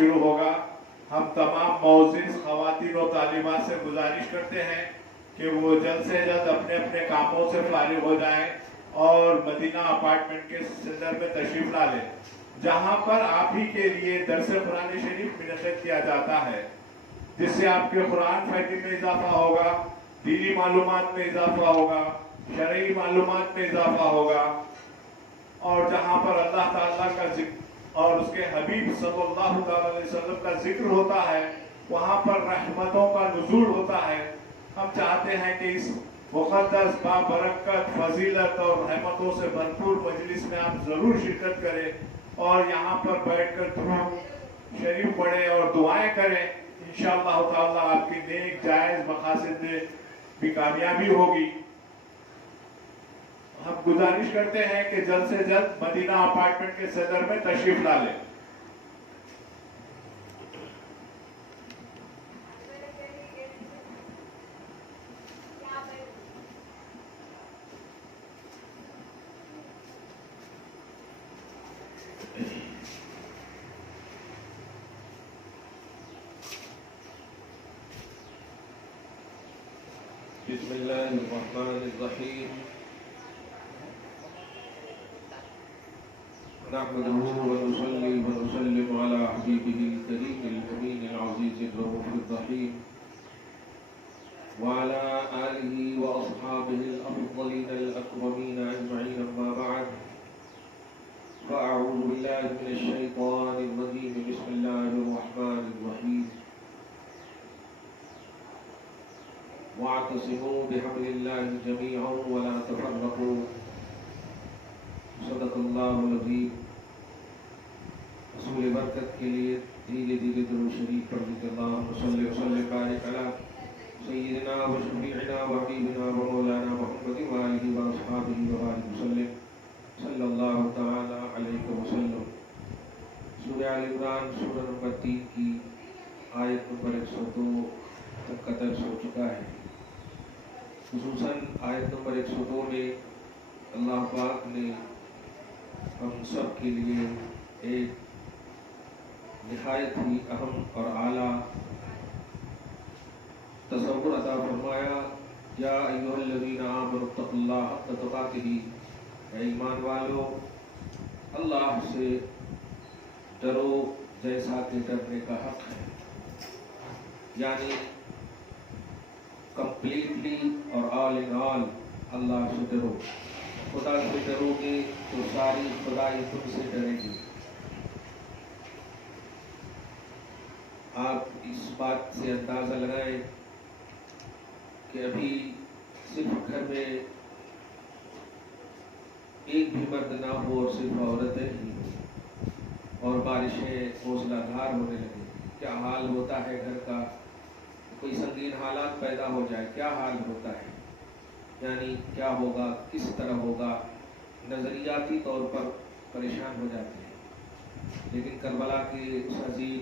شروع ہوگا. ہم تمام معزز خواتین و طالبات سے گزارش کرتے ہیں کہ وہ جلد سے جلد اپنے اپنے کاموں سے فارغ ہو جائیں اور مدینہ اپارٹمنٹ کے سینٹر میں تشریف لا لیں، جہاں پر آپ ہی کے لیے درس قرآن شریف منعقد کیا جاتا ہے، جس سے آپ کے قرآن فہمی میں اضافہ ہوگا، دینی معلومات میں اضافہ ہوگا، شرعی معلومات میں اضافہ ہوگا، اور جہاں پر اللہ تعالیٰ کا ذکر اور اس کے حبیب صلی اللہ علیہ وسلم کا ذکر ہوتا ہے، وہاں پر رحمتوں کا نزول ہوتا ہے. ہم چاہتے ہیں کہ اس مقدس بابرکت فضیلت اور رحمتوں سے بھرپور مجلس میں آپ ضرور شرکت کریں اور یہاں پر بیٹھ کر درود شریف پڑھیں اور دعائیں کریں. انشاءاللہ تعالیٰ آپ کی نیک جائز مقاصد میں بھی کامیابی ہوگی. ہم گزارش کرتے ہیں کہ جلد سے جلد مدینہ اپارٹمنٹ کے صدر میں تشریف لا لیں. بسم اللہ الرحمن الرحیم. نحمده ونصلي ونسلم على حبيبه الكريم الأمين العزيز الرؤوف الرحيم وعلى آله وأصحابه الأفضلين الأكرمين أجمعين. أما بعد، فأعوذ بالله من الشيطان الرجيم. بسم الله الرحمن الرحيم. واعتصموا بحبل الله جميعا ولا تفرقوا. صدق اللہ العظیم. رسول برکت کے لیے دھیرے دھیرے درود شریف پڑھ لیجیے. اللہم صلی وسلم بارک علی سیدنا و شفیعنا و حبیبنا و مولانا محمد و آلہ و اصحابہ و بارک وسلم صلی اللہ تعالی علیہ وسلم. سورہ آل عمران سورہ نمبر 3 کی آیت نمبر 102 تک کا درس ہو چکا ہے. خصوصاً آیت نمبر 102 میں اللہ پاک نے ہم سب کے لیے ایک نہایت ہی اہم اور اعلیٰ تصور عطا فرمایا. یا ایھا الذین آمنوا اتقوا اللہ حق تقاتہ. اے ایمان والو، اللہ سے ڈرو جیسا کہ ڈرنے کا حق ہے. یعنی کمپلیٹلی اور آل ان آل اللہ سے ڈرو. خدا سے ڈرو گے تو ساری خدائی تم سے ڈرے گی. آپ اس بات سے اندازہ لگائیں کہ ابھی صرف گھر میں ایک بھی مرد نہ ہو اور صرف عورتیں ہی ہوں اور بارشیں موسلا دھار ہونے لگیں، کیا حال ہوتا ہے گھر کا. کوئی سنگین حالات پیدا ہو جائے کیا حال ہوتا ہے. یعنی کیا ہوگا، کس طرح ہوگا، نظریاتی طور پر پریشان ہو جاتے ہیں. لیکن کربلا کے اس عظیم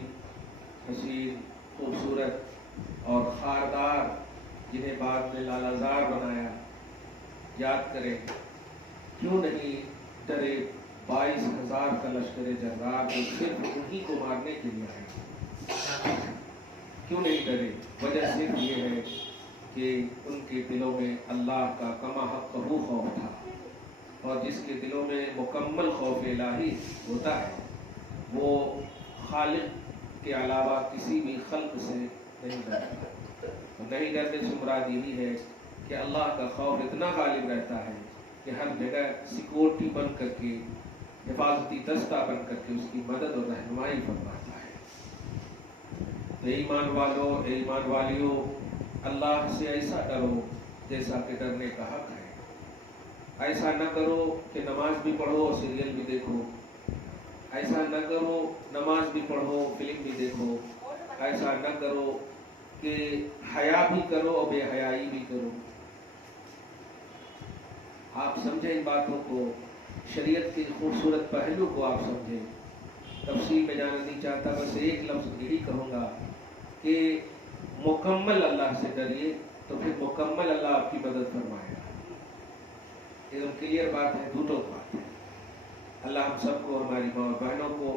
حسین خوبصورت اور خاردار جنہیں بعد میں لالہ زار بنایا یاد کریں. کیوں نہیں ڈرے 22,000 کا لشکر جرار جو صرف انہی کو مارنے کے لیے آئے. کیوں نہیں ڈرے؟ وجہ صرف یہ ہے کہ ان کے دلوں میں اللہ کا کما حق خوف تھا، اور جس کے دلوں میں مکمل خوف الہی ہوتا ہے وہ خالق کے علاوہ کسی بھی خلق سے نہیں ڈرتا. نہیں ڈرنے سے مراد یہی ہے کہ اللہ کا خوف اتنا غالب رہتا ہے کہ ہر جگہ سیکورٹی بن کر کے، حفاظتی دستہ بن کر کے اس کی مدد اور رہنمائی فرماتا ہے. اے ایمان والو، اے ایمان والیو، اللہ سے ایسا ڈرو جیسا کہ ڈرنے کا حق ہے. ایسا نہ کرو کہ نماز بھی پڑھو اور سیریل بھی دیکھو. ایسا نہ کرو نماز بھی پڑھو فلم بھی دیکھو. ایسا نہ کرو کہ حیا بھی کرو اور بے حیائی بھی کرو. آپ سمجھیں ان باتوں کو، شریعت کے خوبصورت پہلو کو آپ سمجھیں. تفصیل میں جانا نہیں چاہتا، بس ایک لفظ یہی کہوں گا کہ مکمل اللہ سے ڈریے تو پھر مکمل اللہ آپ کی مدد فرمائے گا. ایک دم کلیئر بات ہے، دھوتوں بات ہے. اللہ ہم سب کو، ہماری ماں اور بہنوں کو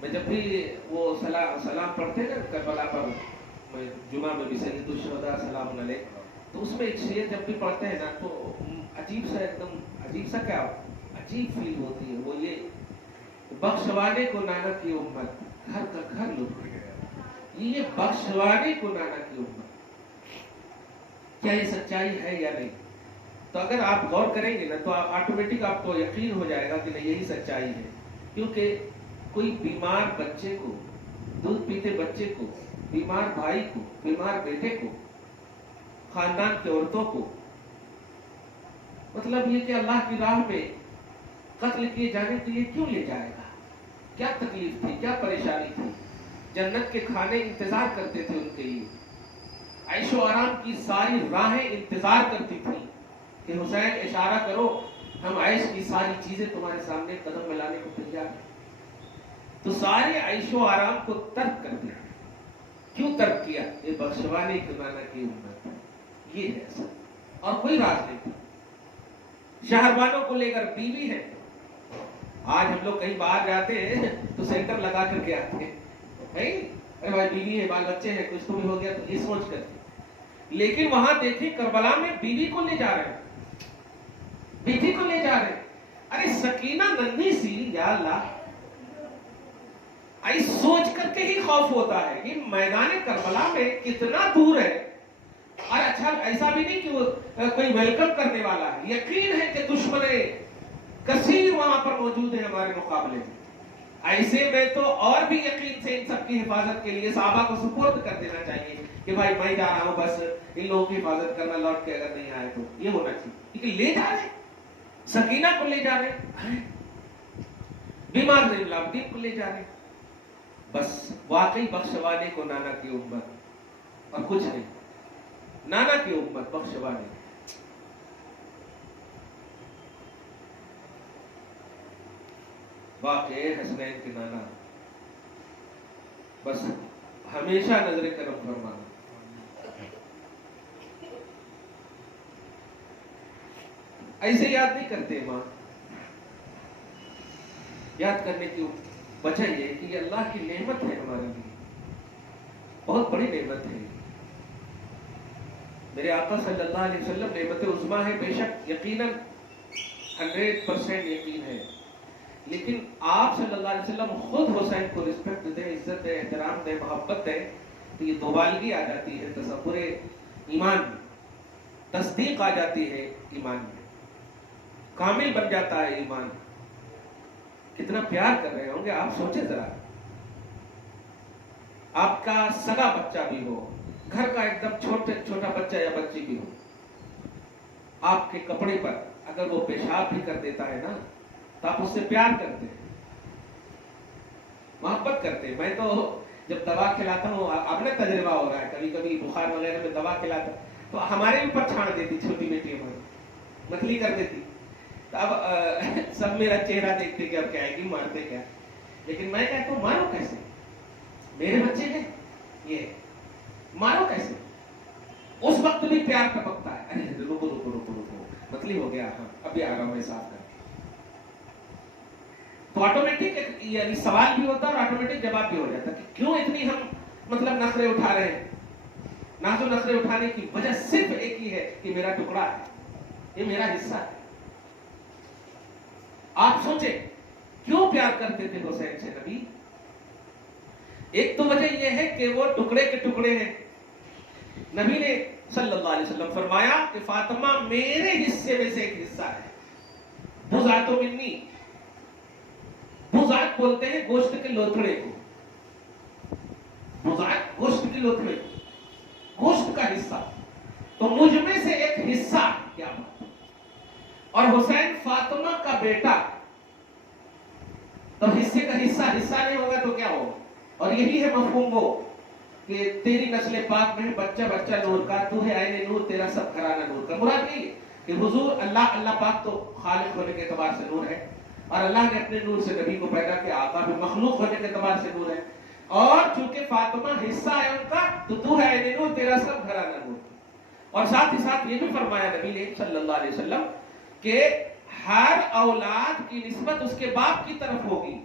میں جب بھی وہ سلام پڑھتے نا کربلا پر، میں جمعہ میں بھی سید الشہداء سلام علیہ، تو اس میں ایک شعر جب بھی پڑھتے ہیں نا تو عجیب سا، ایک دم عجیب سا، کیا عجیب فیل ہوتی ہے، وہ یہ بخشوانے کو نانا کی امت گھر کا گھر لٹ گیا، یہ بخشوانے کو نانا کی امت، کیا یہ سچائی ہے یا نہیں؟ تو اگر آپ غور کریں گے نا تو آٹومیٹک آپ کو یقین ہو جائے گا کہ نہیں یہی سچائی ہے، کیونکہ کوئی بیمار بچے کو، دودھ پیتے بچے کو، بیمار بھائی کو، بیمار بیٹے کو، خاندان کی عورتوں کو، مطلب یہ کہ اللہ کی راہ میں قتل کیے جانے کے لیے کیوں لے جائے گا؟ کیا تکلیف تھی، کیا پریشانی تھی؟ جنت کے کھانے انتظار کرتے تھے ان کے لیے، عیش و آرام کی ساری راہیں انتظار کرتی تھی کہ حسین اشارہ کرو، ہم عیش کی ساری چیزیں تمہارے سامنے قدم ملانے کو تیار ہیں۔ تو سارے عیش و آرام کو ترک کر دیا، کیوں ترک کیا؟ یہ بخشوانے کے معنی کی امت، یہ ہے اصل، اور کوئی راز نہیں تھا۔ شہروانوں کو لے کر بیوی ہے، آج ہم لوگ کہیں باہر جاتے ہیں تو سینٹر لگا کر کے آتے ہیں، ارے بھائی بیوی ہے، بال بچے ہیں، کچھ تو بھی ہو گیا، تو یہ سوچ کر، لیکن وہاں دیکھیں کربلا میں بیوی کو لے جا رہے ہیں، بیٹی کو لے جا رہے ہیں، ارے سکینہ ننھی سی، یا اللہ، ایس سوچ کر کے ہی خوف ہوتا ہے کہ میدان کربلا میں کتنا دور ہے، اور اچھا ایسا بھی نہیں کہ وہ کوئی ویلکم کرنے والا ہے، یقین ہے کہ دشمن کثیر وہاں پر موجود ہیں ہمارے مقابلے میں، ایسے میں تو اور بھی یقین سے ان سب کی حفاظت کے لیے صحابہ کو سپورٹ کر دینا چاہیے کہ بھائی میں جا رہا ہوں، بس ان لوگوں کی حفاظت کرنا، لوٹ کے اگر نہیں آئے تو یہ ہونا چاہیے، لیکن لے جا رہے سکینہ کو، لے جا رہے بیمار زین کو لے جا رہے، بس واقعی بخشوانے کو نانا کی امت اور کچھ نہیں، نانا کی امت بخشوانے۔ واقعی حسنین کے نانا، بس ہمیشہ نظر کرم فرمانا۔ ایسے یاد نہیں کرتے ماں، یاد کرنے کی وجہ یہ کہ یہ اللہ کی نعمت ہے ہمارے لیے، بہت بڑی نعمت ہے۔ میرے آقا صلی اللہ علیہ وسلم نعمت عظمیٰ ہے، بے شک یقیناً 100% یقین ہے، لیکن آپ صلی اللہ علیہ وسلم خود حسین کو رسپیکٹ دیں، عزت دیں، احترام دیں، محبت دیں، تو یہ دوبالگی آ جاتی ہے تصور ایمان میں، تصدیق آ جاتی ہے ایمان میں، کامل بن جاتا ہے ایمان۔ کتنا پیار کر رہے ہوں گے آپ، سوچیں ذرا، آپ کا سگا بچہ بھی ہو، گھر کا ایک دم چھوٹا بچہ یا بچی بھی ہو، آپ کے کپڑے پر اگر وہ پیشاب بھی کر دیتا ہے نا تو آپ اس سے پیار کرتے ہیں، محبت کرتے ہیں۔ میں تو جب دوا کھلاتا ہوں، اپنا تجربہ ہو رہا ہے، کبھی کبھی بخار وغیرہ میں دوا کھلاتا تو ہمارے اوپر چھاڑ دیتی چھوٹی بیٹی ہماری، مکھلی کر دیتی، تو اب سب میرا چہرہ دیکھتے کہ اب کیا ہے، مارتے کیا، لیکن میں کہتا ہوں مارو کیسے، میرے بچے ہیں یہ، مارو کیسے؟ اس وقت بھی پیار ٹپکتا ہے، ارے رکو رکو رکو رکو، مکھلی ہو گیا، ہاں ابھی آ رہا ہوں میں صاف کر، تو آٹومیٹک یعنی سوال بھی ہوتا ہے اور آٹومیٹک جواب بھی ہو جاتا کہ کیوں اتنی ہم مطلب نخرے اٹھا رہے ہیں۔ نازو نخرے اٹھانے کی وجہ صرف ایک ہی ہے کہ میرا ٹکڑا ہے، یہ میرا حصہ ہے۔ آپ سوچیں کیوں پیار کرتے تھے حسین سے نبی؟ ایک تو وجہ یہ ہے کہ وہ ٹکڑے کے ٹکڑے ہیں، نبی نے صلی اللہ علیہ وسلم فرمایا کہ فاطمہ میرے حصے میں سے ایک حصہ ہے، بضعۃ منی، بضعۃ بولتے ہیں گوشت کے لوتھڑے کو، بضعۃ گوشت کے لوتھڑے کو، گوشت کا حصہ، تو مجھ میں سے ایک حصہ، کیا بات، اور حسین فاطمہ کا بیٹا، تو حصے کا حصہ نہیں ہوگا تو کیا ہوگا؟ اور یہی ہے مفہوم وہ کہ تیری نسل پاک میں بچہ بچہ نور کا، تو ہے عین نور، تیرا سب گھرانہ نور کا۔ مراد یہ کہ حضور اللہ پاک تو خالق ہونے کے اعتبار سے نور ہے، اور اللہ نے اپنے نور سے نبی کو پیدا کیا، آقا بھی مخلوق ہونے کے اعتبار سے نور ہے، اور چونکہ فاطمہ حصہ ہے ان کا، تو ہے عین نور، تیرا سب گھرانہ نور۔ اور ساتھ ہی ساتھ یہ بھی فرمایا نبی نے صلی اللہ علیہ وسلم کہ ہر اولاد کی نسبت اس کے باپ کی طرف ہوگی،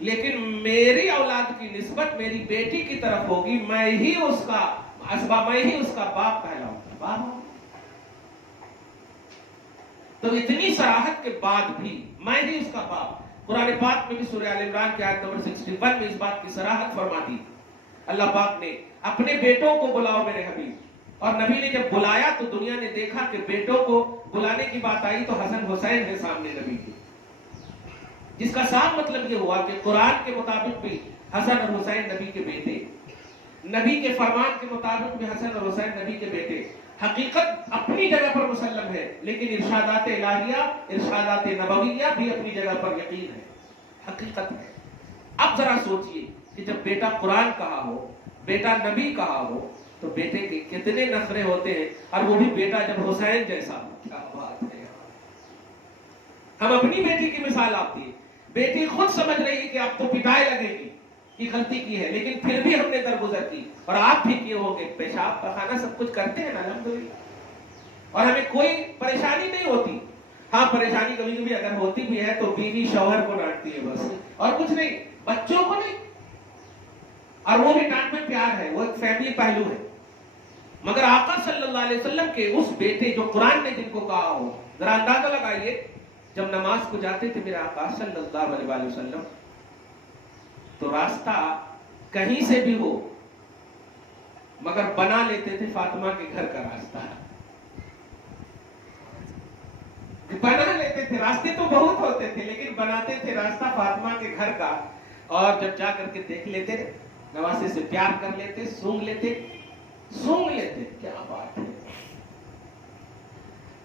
لیکن میری اولاد کی نسبت میری بیٹی کی طرف ہوگی، میں ہی اس کا باپ کہلاؤں گا۔ تو اتنی صراحت کے بعد بھی میں ہی اس کا باپ۔ قرآن پاک میں بھی سورہ آل عمران کی آیت نمبر 61 میں اس بات کی صراحت فرما دی۔ اللہ پاک نے اپنے بیٹوں کو بلاؤ میرے حبیب، اور نبی نے جب بلایا تو دنیا نے دیکھا کہ بیٹوں کو بلانے کی بات آئی تو حسن حسین ہے سامنے نبی کے، جس کا صاف مطلب یہ ہوا کہ قرآن کے مطابق بھی حسن اور حسین نبی کے بیٹے، نبی کے فرمان کے مطابق بھی حسن اور حسین نبی کے بیٹے۔ حقیقت اپنی جگہ پر مسلم ہے، لیکن ارشادات الہیہ، ارشادات نبویہ بھی اپنی جگہ پر یقین ہے، حقیقت ہے۔ اب ذرا سوچئے کہ جب بیٹا قرآن کہا ہو، بیٹا نبی کہا ہو، تو بیٹے کے کتنے نخرے ہوتے ہیں، اور وہ بھی بیٹا جب حسین جیسا ہو۔ کیا بات ہے! ہم اپنی بیٹی کی مثال آپ دی، بیٹی خود سمجھ رہی ہے کہ آپ کو پٹائی لگے گی کہ غلطی کی ہے، لیکن پھر بھی ہم نے درگزر کی، اور آپ بھی کیے ہو گے، پیشاب پخانہ سب کچھ کرتے ہیں الحمدللہ، اور ہمیں کوئی پریشانی نہیں ہوتی۔ ہاں پریشانی کبھی کبھی اگر ہوتی بھی ہے تو بیوی شوہر کو ڈانٹتی ہے بس، اور کچھ نہیں، بچوں کو نہیں، اور وہ بھی ڈانٹ میں پیار ہے، وہ ایک فیملی پہلو ہے۔ مگر آقا صلی اللہ علیہ وسلم کے اس بیٹے جو قرآن نے جن کو کہا ہو، ذرا اندازہ لگائیے، جب نماز کو جاتے تھے میرے آقا صلی اللہ علیہ وسلم تو راستہ کہیں سے بھی ہو مگر بنا لیتے تھے فاطمہ کے گھر کا راستہ، بنا لیتے تھے، راستے تو بہت ہوتے تھے لیکن بناتے تھے راستہ فاطمہ کے گھر کا، اور جب جا کر کے دیکھ لیتے، نواسے سے پیار کر لیتے، سونگ لیتے۔ کیا بات ہے!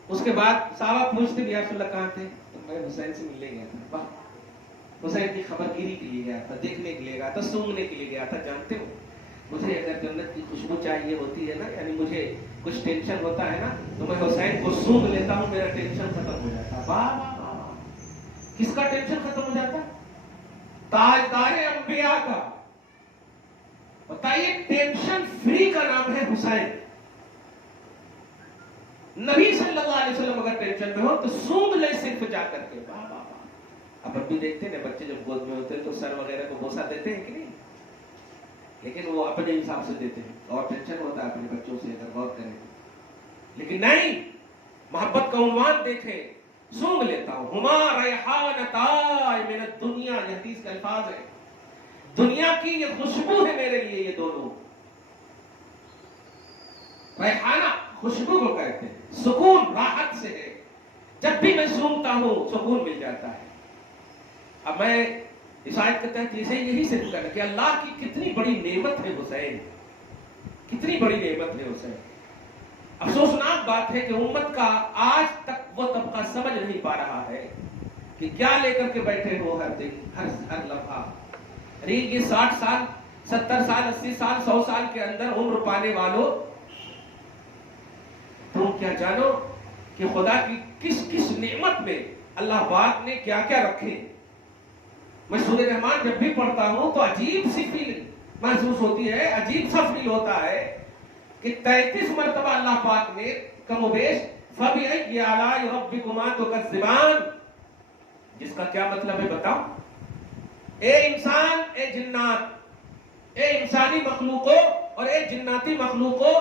اس کے بعد صحابہ پوچھتے بھی یا رسول اللہ کہاں تھے؟ تو میں حسین سے ملنے گیا تھا، حسین کی خبر گیری کے لیے گیا تھا، دیکھنے کے لیے گیا تھا، سونگنے کے لیے گیا تھا۔ جانتے ہو مجھے اگر جنت کی خوشبو چاہیے ہوتی ہے نا، یعنی مجھے کچھ ٹینشن ہوتا ہے نا، تو میں حسین کو سونگ لیتا ہوں، میرا ٹینشن ختم ہو جاتا۔ واہ واہ واہ! کس کا ٹینشن ختم ہو جاتا؟ تاجدار انبیاء کا۔ بتائیے، ٹینشن فری کا نام ہے حسین۔ نبی صلی اللہ علیہ وسلم اگر ٹینشن میں ہو تو سونگ لے صرف جا کر کے۔ واہ واہ واہ! اب بھی دیکھتے ہیں بچے جب گود میں ہوتے ہیں تو سر وغیرہ کو بوسہ دیتے ہیں کہ نہیں، لیکن وہ اپنے حساب سے دیتے ہیں، اور ٹینشن ہوتا ہے اپنے بچوں سے اگر غور کریں، لیکن نہیں، محبت کا عنوان دیکھیں، سونگ لیتا ہوں۔ ہما ریحانتان من الدنیا، یہ حدیث کا الفاظ ہے، دنیا کی یہ خوشبو ہے میرے لیے، یہ دونوں۔ ریحانہ خوشبو کو کہتے ہیں، سکون راحت سے ہے، جب بھی میں سونگتا ہوں سکون مل جاتا ہے۔ اب میں اس آیت کے تحت یہی صرف کرنا کہ اللہ کی کتنی بڑی نعمت ہے حسین، کتنی بڑی نعمت ہے حسین۔ افسوسناک بات ہے کہ امت کا آج تک وہ طبقہ سمجھ نہیں پا رہا ہے کہ کیا لے کر کے بیٹھے ہو ہر دن، ہر لمحہ۔ ارے یہ 60 سال 70 سال 80 سال 100 سال کے اندر عمر پانے والوں، تم کیا جانو کہ خدا کی کس کس نعمت میں اللہ پاک نے کیا کیا رکھے۔ میں سورہ رحمان جب بھی پڑھتا ہوں تو عجیب سی فیلنگ محسوس ہوتی ہے، عجیب سا فیل ہوتا ہے کہ 33 مرتبہ اللہ پاک نے کم و بیش فَبِأَيِّ آلَاءِ رَبِّكُمَا تُكَذِّبَانِ، جس کا کیا مطلب ہے بتاؤ؟ اے انسان، اے جنات، اے انسانی مخلوقوں اور اے جناتی مخلوقوں،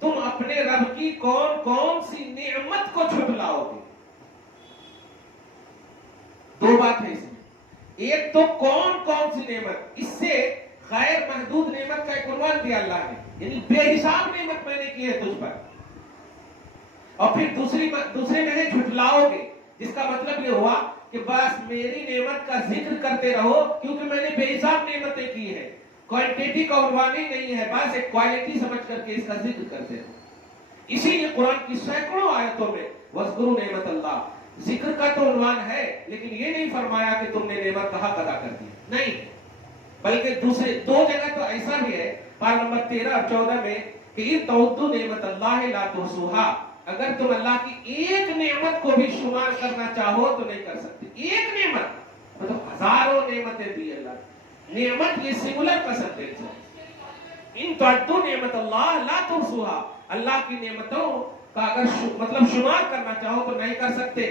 تم اپنے رب کی کون کون سی نعمت کو جھٹلاؤ گے؟ دو بات ہے اس میں، ایک تو کون کون سی نعمت، اس سے غیر محدود نعمت کا ایک عنوان دیا اللہ نے، یعنی بے حساب نعمت میں نے کی ہے تجھ پر، اور پھر دوسرے میں جھٹلاؤ گے، جس کا مطلب یہ ہوا کہ بس میری نعمت کا ذکر کرتے رہو، کیونکہ میں نے بے حساب نعمتیں کی ہے، کوانٹیٹی کا عنوان ہی نہیں ہے، بس ایک کوالٹی سمجھ کر کے اس کا ذکر کرتے رہو۔ اسی لیے قرآن کی سینکڑوں آیتوں میں وَاذْكُرُوا نعمت اللہ، ذکر کا تو عنوان ہے، لیکن یہ نہیں فرمایا کہ تم نے نعمت کا حق ادا کر دیا، نہیں، بلکہ دوسرے دو جگہ تو ایسا بھی ہے، پارہ نمبر 13 اور 14 میں کہ اِن تَعُدُّوا نعمت اللہ لا تُحْصُوہا، اگر تم اللہ کی ایک نعمت کو بھی شمار کرنا چاہو تو نہیں کر سکتے۔ ایک نعمت مطلب ہزاروں نعمتیں دی اللہ، نعمت یہ سنگولر کا سینٹینس ہے۔ ان تعدوا نعمت اللہ لا تحصوها، اللہ کی نعمتوں کا اگر مطلب شمار کرنا چاہو تو نہیں کر سکتے۔